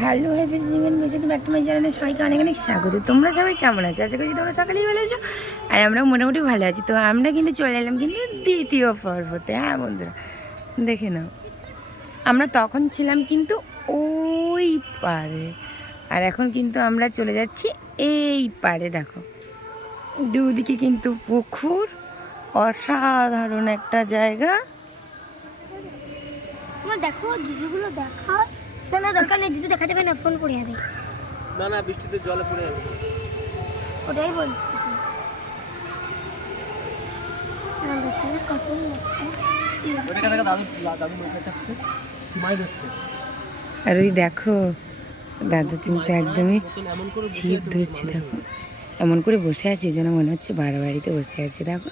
Hello happy জিমেন music back to my সবাইকে অনেক অনেক স্বাগত। তোমরা সবাই কেমন আছো? আশা করছি তোমরা সকালেই ভালো আছো। আর আমরা মোটামুটি ভালো আছি। তো আমরা কিন্তু চলে এলাম কিন্তু দ্বিতীয় পর্বতে। হ্যাঁ বন্ধুরা, দেখে নাও। আমরা তখন ছিলাম কিন্তু ওই পারে। আর এখন কিন্তু আমরা চলে যাচ্ছি এই পারে, দেখো। দুদিকে কিন্তু পুকুর, অসাধারণ একটা জায়গা। দেখো দেখা না না দরকার নেই জুজু দেখা যাবে না ফোন করে যাবে না না বৃষ্টিতে জলে পড়ে যাবে। ওটাই বলছি। ধরছে আর ওই দেখো দাদু কিন্তু একদমই ছিপ ধরছে দেখো। এমন করে বসে আছে যেন মনে হচ্ছে বাড়ি বাড়িতে বসে আছে দেখো।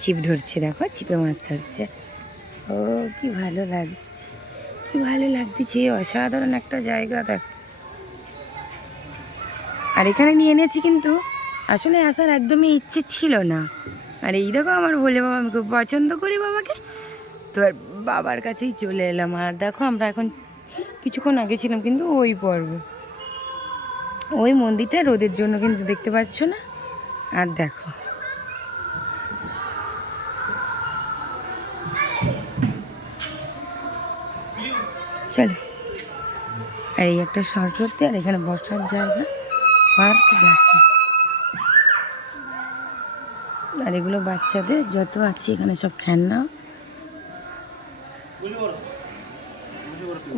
ছিপ ধরছে দেখো ছিপে মাছ ধরছে। ও কি ভালো লাগছে। কি ভালো লাগতেছে অসাধারণ একটা জায়গা, দেখ। আর এখানে নিয়ে এনেছি কিন্তু, আসলে আসার একদমই ইচ্ছে ছিল না। আর এই দেখো আমার বলে বাবা, আমি খুব পছন্দ করি বাবাকে। তো আর বাবার কাছেই চলে এলাম। আর দেখো আমরা এখন কিছুক্ষণ আগে ছিলাম কিন্তু ওই পর্ব। ওই মন্দিরটা রোদের জন্য কিন্তু দেখতে পাচ্ছ না? আর দেখো। চলো। আর এই একটা সরস্বতী আর এখানে বসার জায়গা পার্ক দেখো। আর এগুলো বাচ্চাদের যত আছে এখানে সব খেলনা।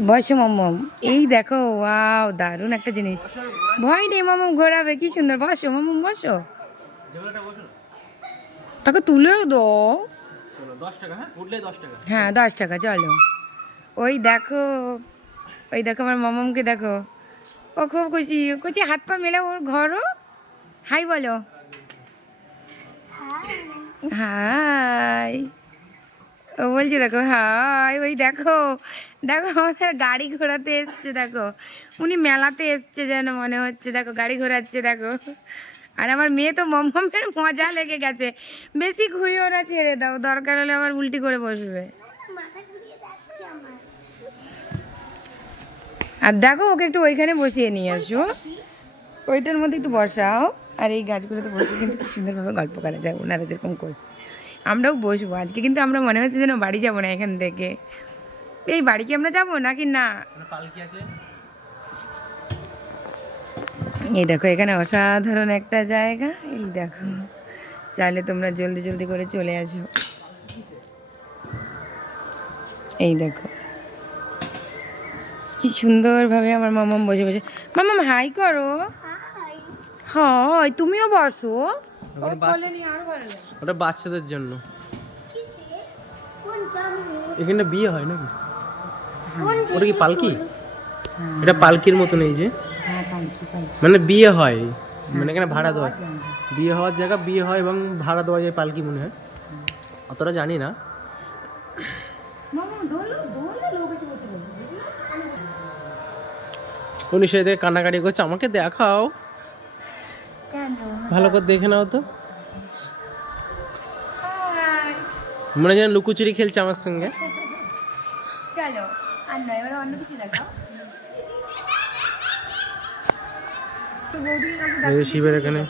বসো মাম্মাম এই দেখো ওয়াও দারুণ একটা জিনিস। ভয় নেই মামাম ঘোরাবে কি সুন্দর। বসো মামাম বসো। তাকে তুলেও দাও। হ্যাঁ? উঠলে দশ টাকা। হ্যাঁ দশ টাকা চলো। ওই দেখো ওই দেখো আমার মামামকে দেখো। ও খুব খুশি খুশি, হাত পা মেলে ওর ঘরও হাই বলো। হাই। ও বলছে দেখো, হাই, ওই দেখো দেখো আমাদের গাড়ি ঘোরাতে এসছে, দেখো। উনি মেলাতে এসছে যেন মনে হচ্ছে, দেখো, গাড়ি ঘোরাচ্ছে, দেখো। আর আমার মেয়ে তো মমমের মজা লেগে গেছে। বেশি ঘুরি ওরা ছেড়ে দাও, দরকার হলে আবার উল্টি করে বসবে মাথা ঘুরিয়ে দেখছি আমার আর দেখো ওকে একটু ওইখানে বসিয়ে নিয়ে আসো। ওইটার মধ্যে একটু বসাও। আর এই গাছগুলোতে বসে কিন্তু কি সুন্দরভাবে গল্প করা যায় ওনারা যেরকম করছে। আমরাও বসবো। আজকে কিন্তু আমরা মনে হচ্ছে যেন বাড়ি যাব না এখান থেকে। এই বাড়ি কি আমরা যাব নাকি না? এই দেখো এখানে অসাধারণ একটা জায়গা। এই দেখো চাইলে তোমরা জলদি জলদি করে চলে আসো। এই দেখো। কি সুন্দরভাবে আমার মামাম বসে বসে। মামাম হাই করো। হাই হয় তুমিও বসো। ওটা বাচ্চাদের জন্য। এখানে বিয়ে হয় নাকি? ওটা কি পালকি? হ্যাঁ। এটা পালকির মতন এই যে। হ্যাঁ মানে বিয়ে হয়। মানে এখানে ভাড়া দেওয়া। বিয়ে হওয়ার জায়গা বিয়ে হয় এবং ভাড়া দেওয়া যায় পালকি মনে হয়। অতটা জানি না। উনি সেদিকে কান্নাকাটি করছে আমাকে দেখাও। ভালো করে দেখে নাও তো। মনে যেন লুকোচুরি খেলছে আমার সঙ্গে। চলো আর নয় এবার অন্য কিছু দেখাও। তো বৌদি কাউকে এই যে শিবের এখানে।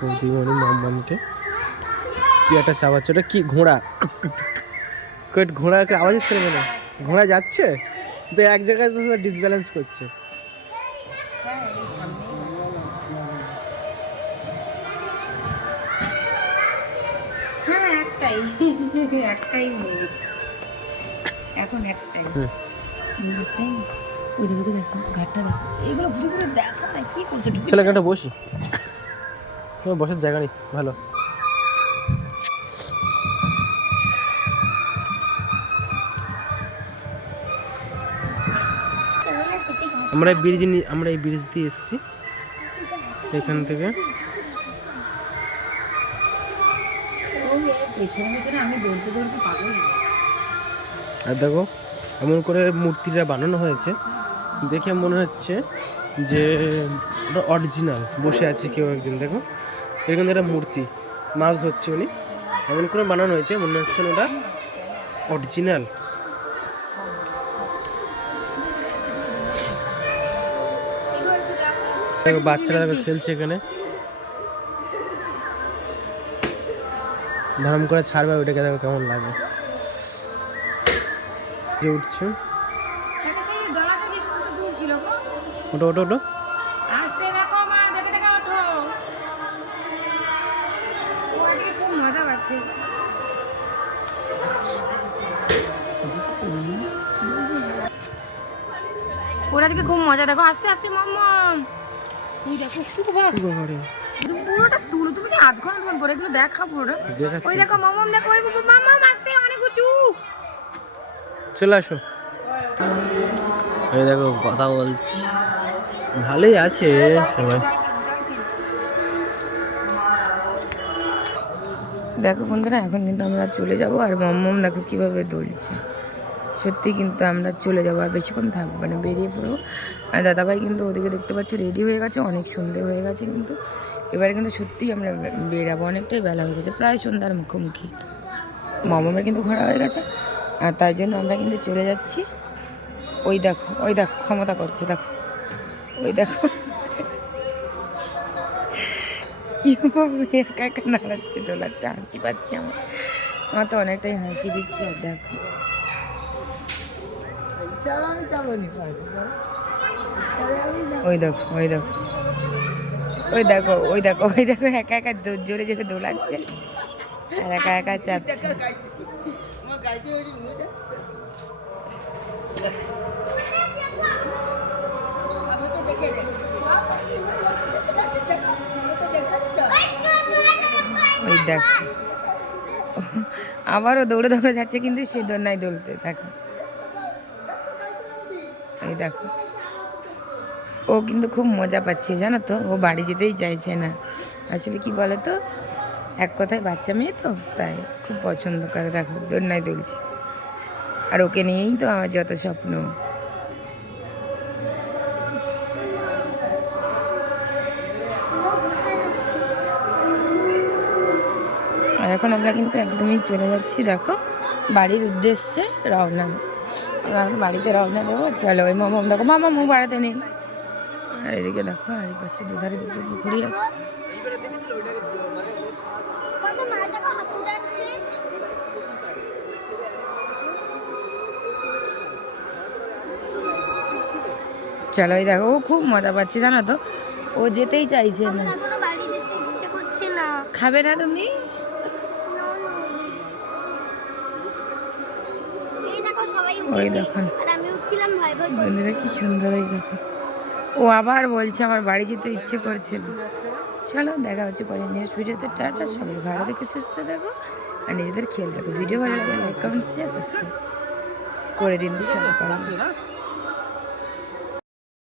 বৌদিমণি কি একটা চাবাচ্ছে ওটা কি ঘোড়া? কট ঘোড়াকে আওয়াজ হচ্ছে না কেন? ঘোড়া যাচ্ছে? তো এক জায়গায় তো ডিসব্যালেন্স করছে। হ্যাঁ একটাই। এখন একটাই। ওই দিকে দেখো ঘাটটা দেখো। এগুলো ঘুরে ঘুরে দেখো না কি করছ? চলো বসি। তোমার বসার জায়গা নেই, ভালো। আমরা এই ব্রিজ আমরা এই ব্রিজ দিয়ে এসেছি। এখান থেকে। আর দেখো, এমন করে মূর্তিটা বানানো হয়েছে। দেখে মনে হচ্ছে যে অরিজিনাল বসে আছে কেউ একজন, দেখো। এরকম একটা মূর্তি মাছ ধরছে উনি। এমন করে বানানো হয়েছে মনে হচ্ছে না ওটা অরিজিনাল বাচ্চারা খেলছে এখানে। ধরম করে ছাড়বে ওটাকে দেখো কেমন লাগে। যে উঠছে। ওটো ওটো ওটো ওরা খুব মজা। দেখো আস্তে আস্তে দেখো তুমি পুরোটা তুলো তুমি কি আধ ঘণ্টা করে এগুলো দেখা পুরোটা। দেখাচ্ছি। ওই দেখো মামাম দেখো ওই মামাম আসতে অনেক উঁচু। চলে আসো। এই দেখো কথা বলছি। ভালোই আছে সবাই। দেখো বন্ধুরা, এখন কিন্তু আমরা চলে যাব আর মাম্মাম দেখো কীভাবে দুলছে সত্যি কিন্তু আমরা চলে যাব আর বেশিক্ষণ থাকব না, বেরিয়ে পড়ব। আর দাদাভাই কিন্তু ওদিকে দেখতে পাচ্ছি রেডি হয়ে গেছে, অনেক সন্ধে হয়ে গেছে কিন্তু। এবারে কিন্তু সত্যিই আমরা বেরাবো, অনেকটাই বেলা হয়ে গেছে, প্রায় সন্ধ্যার মুখোমুখি। মামামের কিন্তু ঘোরা হয়ে গেছে, আর তাই জন্য আমরা কিন্তু চলে যাচ্ছি। ওই দেখো ওই দেখো, ক্ষমতা করছে, দেখো। ওই দেখো। কীভাবে একা একা নাড়াচ্ছে দোলাচ্ছে হাসি পাচ্ছে আমার। আমার তো অনেকটাই হাসি দিচ্ছে আর দেখো। ওই দেখো ওই দেখো। ওই দেখো ওই দেখো ওই দেখো একা একা জোরে জোরে দোলাচ্ছে। আর একা একা চাপছে। ওই দেখো আবারও দৌড়ে দৌড়ে যাচ্ছে, কিন্তু সে দোলনায় দোলতে, দেখো। এই দেখো। ও কিন্তু খুব মজা পাচ্ছে, জানো তো? ও বাড়ি যেতেই চাইছে না। আসলে কি বলো তো এক কথায় বাচ্চা মেয়ে তো, তাই খুব পছন্দ করে, দেখো, দোলনায় দুলছে। আর ওকে নিয়েই তো আমার যত স্বপ্ন। এখন আমরা কিন্তু একদমই চলে যাচ্ছি দেখো বাড়ির উদ্দেশ্যে রওনা বাড়িতে রওনা দেবো। চলো ওই মামাম দেখো মামা মু বাড়াতে নেই। আর এদিকে দেখো আর পাশে দুধারে দুটো পুকুরি আছে। চলো ওই দেখো ও খুব মজা পাচ্ছে জানো তো? ও যেতেই চাইছে না। খাবে না তুমি? ওই দেখুন। বন্ধুরা কি সুন্দর ওই দেখো ও আবার বলছে আমার বাড়ি যেতে ইচ্ছে করছে। না চলো দেখা হচ্ছে পরে নেক্সট ভিডিওতে টাটা সবাই ভালো থেকে সুস্থ থাকো আর নিজেদের খেয়াল রাখো। ভিডিও ভালো লাগে লাইক কমেন্ট শেয়ার সাবস্ক্রাইব করে দিন। সবাই